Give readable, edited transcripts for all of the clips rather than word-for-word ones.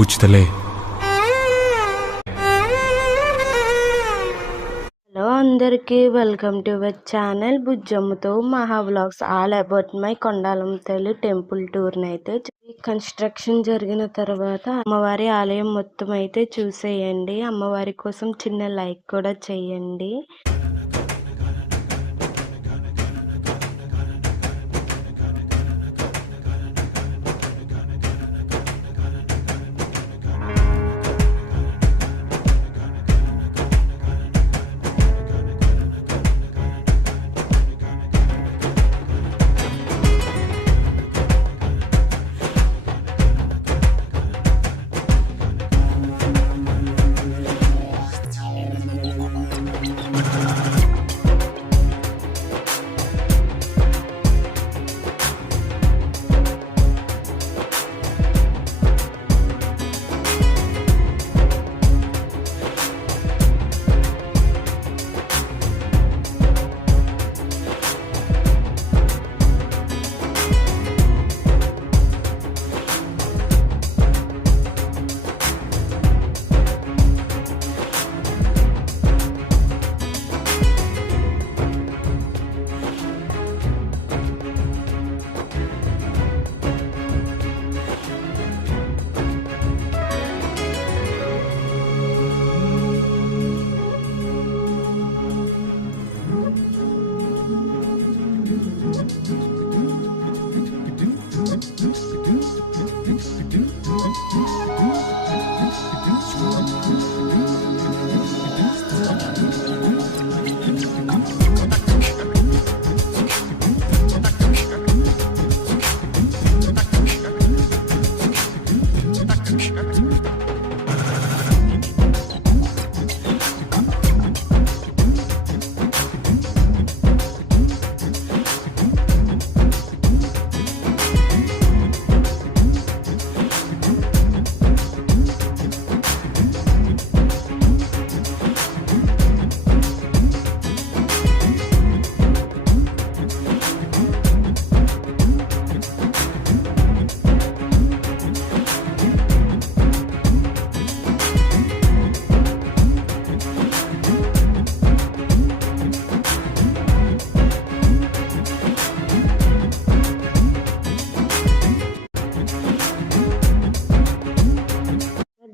పుచ్చుతలే. హలో అందరికీ, welcome to our channel బుజ్జమ్మతో మహా వ్లాగ్స్. ఆల్ అబౌట్ మై కొండాలం తల్లి టెంపుల్ టూర్ని అయితే కన్స్ట్రక్షన్ జరిగిన తర్వాత అమ్మవారి ఆలయం మొత్తం అయితే చూసేయండి. అమ్మవారి కోసం చిన్న లైక్ కూడా చేయండి.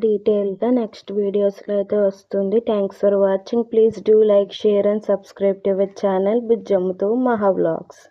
డీటెయిల్గా నెక్స్ట్ వీడియోస్లో అయితే వస్తుంది. Thanks for watching. Please do like, share and subscribe to our channel బుజ్జమ్మతో మహా వ్లాగ్స్.